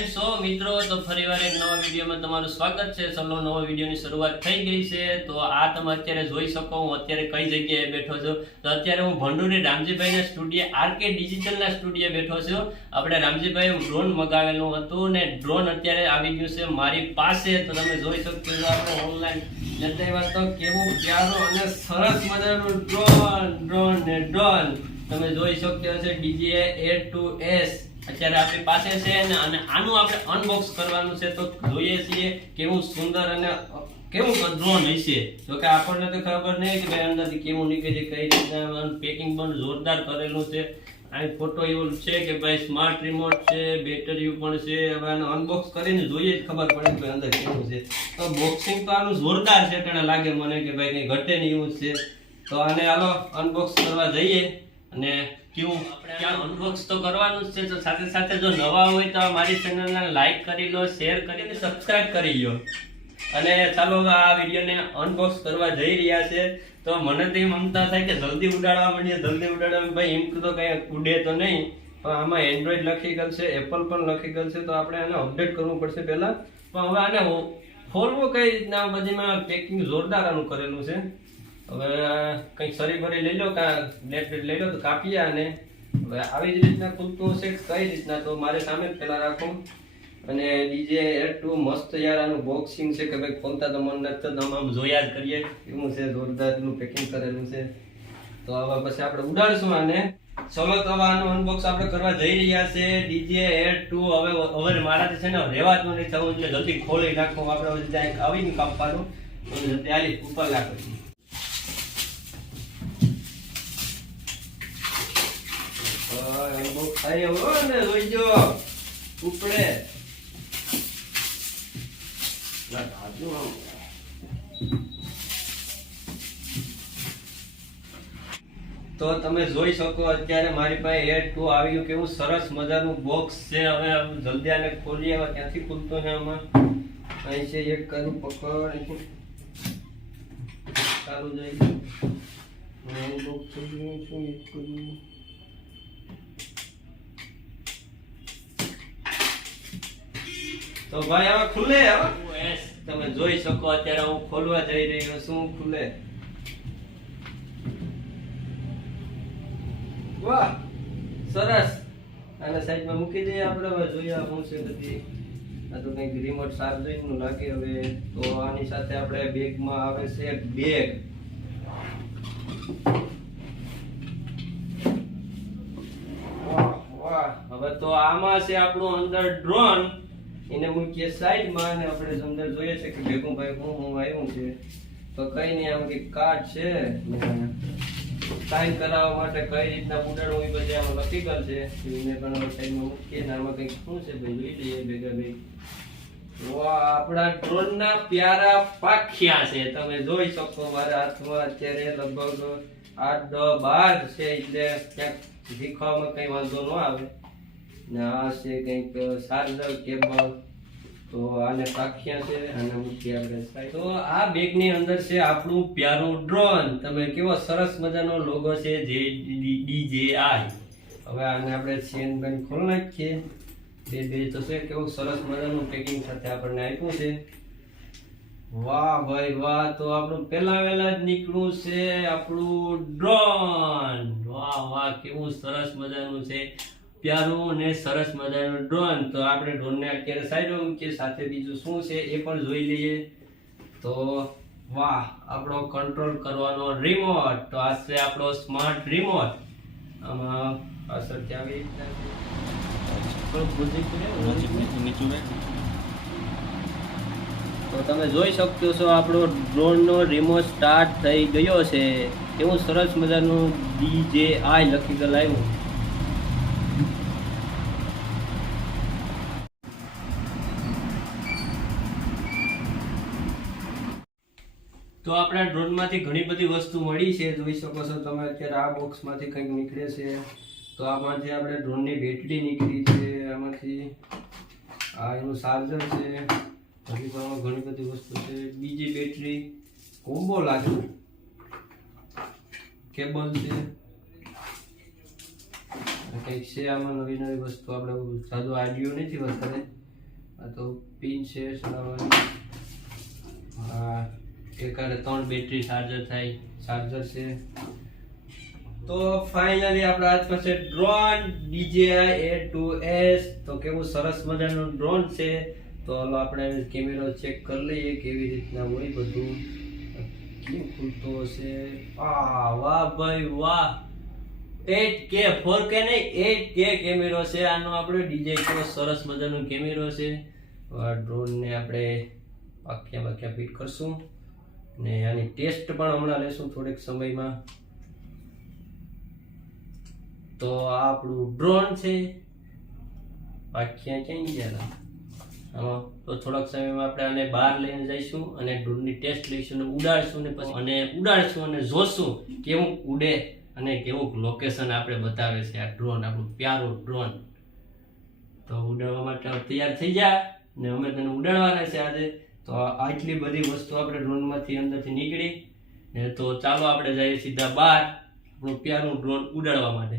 કેમ છો મિત્રો? તો ફરીવાર એક નવા વિડીયોમાં તમારું સ્વાગત છે. ચલો, નવા વિડીયોની શરૂઆત થઈ ગઈ છે. તો આ તમે અત્યારે જોઈ શકો હું અત્યારે કઈ જગ્યાએ બેઠો છું. તો અત્યારે હું ભંડોરી રામજીભાઈના સ્ટુડિયો આરકે ડિજિટલના સ્ટુડિયો બેઠો છું. આપણે રામજીભાઈએ ડ્રોન મગાવેલું હતું ને ડ્રોન અત્યારે આવી ગયું છે મારી પાસે. તો તમે જોઈ શકો છો આપણે ઓનલાઈન લેતા તો કેવું પ્યારું અને સરસ મજાનું ડ્રોન તમે જોઈ શકો છો. DJI Air 2S અત્યારે આપણી પાસે છે અને આનું આપણે અનબોક્સ કરવાનું છે. તો જોઈએ છીએ કેવું સુંદર અને કેવું ડ્રોન હશે. જો કે આપણને તો ખબર નહીં કે ભાઈ અંદરથી કેવું નીકળે છે, કઈ રીતના પેકિંગ પણ જોરદાર કરેલું છે. આ ફોટો એવો છે કે ભાઈ સ્માર્ટ રિમોટ છે, બેટરી પણ છે. હવે આને અનબોક્સ કરીને જોઈએ જ ખબર પડે કે અંદર કેવું છે. તો બોક્સિંગ તો આનું જોરદાર છે, તેને લાગે મને કે ભાઈ કઈ ઘટે નહીં એવું છે. તો આને હાલો અનબોક્સ કરવા જઈએ અને કેવું આપણે અનબોક્સ તો કરવાનું જ છે. તો સાથે સાથે જો નવા હોય તો મારી ચેનલને લાઈક કરી લો, શેર કરીને સબસ્ક્રાઇબ કરી લો. અને ચાલો આ વિડીયોને અનબોક્સ કરવા જઈ રહ્યા છે. તો મને તો એમ મનતા થાય કે જલ્દી ઉડાડવા માંડીએ, ભાઈ એમ તો કઈ ઉડે તો નહીં. પણ આમાં એન્ડ્રોઈડ લખી ગયેલ છે, એપલ પણ લખી ગયેલ છે. તો આપણે આને અપડેટ કરવું પડશે પહેલા. પણ હવે આને ખોલવું કઈ રીતના બધીમાં પેકિંગ જોરદાર આનું કરેલું છે. હવે કંઈક સરી ભરી લઈ લો, નેટ લઈ લો તો કાપીએ. અને હવે આવી જ રીતના ખુલતું હશે કઈ રીતના તો મારે સામે જ પેલા રાખું. અને DJI Air 2 મસ્ત યાર આનું બોક્સિંગ છે કે ભાઈ ખોલતા તો મન નથી, તો આમ જોયા જ કરીએ એવું છે. જોરદાર એનું પેકિંગ કરેલું છે. તો હવે પછી આપણે ઉડાડશું આને. ચલો, તો હવે આનું અનબોક્સ આપણે કરવા જઈ રહ્યા છે. DJI Air 2 હવે મારાથી છે ને રહેવાતું નહીં થવું, એટલે જલ્દી ખોલી નાખું. આપણે ત્યાં આવીને કાપવાનું ત્યારે ઉપર નાખવું. અરે હો ને જોઈજો ઉપડે તો તમે જોઈ શકો અત્યારે મારી પાસે Air 2 આવી ગયું. કેવું સરસ મજાનું બોક્સ છે. હવે જલ્દી આને ખોલીએ. હવે ક્યાંથી ખુલતું છે આમાં? અહીં છે એક કરું પકડ ચાલુ જાય. તો ભાઈ હવે ખુલે. હવે તમે જોઈ શકો અત્યારે હું ખોલવા જઈ રહ્યો છું. ખુલે. વાહ, સરસ. આને સાઈડમાં મૂકી દઈએ આપણે. હવે જોઈએ શું છે બધી. આ તો કંઈક રિમોટ ચાર્જિંગ નું લાગે. હવે તો આની સાથે આપણે બેગમાં આવે છે બેગ. વાહ, હવે તો આમાં છે આપણું અંદર ડ્રોન. એને મૂકીએ સાઈડમાં અને આપણે અંદર જોઈએ છે કે ભેગું ભાઈ હું આવ્યું છે. તો કઈ નહીં, આમ કઈ કાર્ડ છે, સાઈન કરાવવા માટે કઈ રીતના ઉડાડવું એ બધે આમાં લખી ગયેલ છે. એને પણ સાઈડમાં મૂકીએ ને આમાં કંઈક શું છે ભાઈ જોઈ લઈએ ભેગા ભેગ. વાહ, આપણા ડ્રોનના પ્યારા પાખ્યા છે. તમે જોઈ શકો મારા હાથમાં અત્યારે લગભગ 8, 10, 12 છે. એટલે ક્યાંક શીખવામાં કઈ વાંધો ન આવે. આ છે કંઈક ચાર્જર કેબલ. તો આને પાખ્યા છે અને મૂકી આપણે. તો આ બેગ ની અંદર છે આપણું પ્યારું ડ્રોન. તમે કેવો સરસ મજાનો લોગો છે DJI. હવે આને આપણે ચેન બેન ખોલી નાખીએ. બે તો છે કેવું સરસ મજાનું પેકિંગ સાથે આપણને આપ્યું છે. વાહ ભાઈ વાહ. તો આપણું પહેલા જ નીકળ્યું છે આપણું ડ્રોન. વાહ વાહ, કેવું સરસ મજાનું છે, પ્યારું અને સરસ મજાનું ડ્રોન. તો આપણે ડ્રોનને અત્યારે સાઈડમાં મૂકીએ. સાથે બીજું શું છે એ પણ જોઈ લઈએ. તો વાહ, આપણો કંટ્રોલ કરવાનો રિમોટ. તો આ છે આપણો સ્માર્ટ રિમોટ. આમાં પાછળથી આવી તો તમે જોઈ શકો છો આપણો ડ્રોનનો રિમોટ સ્ટાર્ટ થઈ ગયો છે. કેવું સરસ મજાનું DJI લખી ગયેલું આવ્યું. તો આપણા ડ્રોનમાંથી ઘણી બધી વસ્તુ મળી છે. જોઈ શકો છો તમે અત્યારે આ બોક્સમાંથી કંઈક નીકળે છે. તો આમાંથી આપણે ડ્રોનની બેટરી નીકળી છે. આમાંથી આ એનું ચાર્જર છે. હજી પણ ઘણી બધી વસ્તુ છે. બીજી બેટરી કોમ્બો લાગે. કેબલ છે. કંઈક છે આમાં નવી વસ્તુ. આપણે જાદુ આઈડિયો નથી વધારે. આ તો પિન છે સડાવવાની. હા, એકારે 3 બેટરી ચાર્જર થાય, ચાર્જર છે. તો ફાઇનલી આપણા હાથમાં છે ડ્રોન DJI Air 2S. તો કેવું સરસ મજાનું ડ્રોન છે. તો હાલો આપણે કેમેરો ચેક કરી લઈએ કેવી રીતના હોય બધું. કેમ ખુલતો હશે? વાહ ભાઈ વાહ, 8K 4K નહીં 8K કેમેરો છે આનો. આપણે DJI કેવો સરસ મજાનો કેમેરો છે. આ ડ્રોન ને આપણે પાક્યા ફિટ કરશું ને આની ટેસ્ટ પણ હમણાં લેશું થોડીક સમયમાં. તો આ આપણું ડ્રોન છે. પાક્યા ક્યાં ગયા? આમાં તો થોડાક સમયમાં આપણે આને બહાર લઈને જઈશું અને ડ્રોનની ટેસ્ટ લઈશું અને ઉડાડશું ને પછી ઉડાડશું અને જોશું કેવું ઉડે અને કેવું લોકેશન આપણે બતાવે છે આ ડ્રોન, આપણું પ્યારું ડ્રોન. તો ઉડાડવા માટે તૈયાર થઈ જા ને અમે તને ઉડાડવાના છે આજે. તો આટલી બધી વસ્તુ આપણે ડ્રોનમાંથી અંદરથી નીકળી ને તો ચાલો આપણે જઈએ સીધા બહાર આપણું પ્યારું ડ્રોન ઉડાડવા માટે.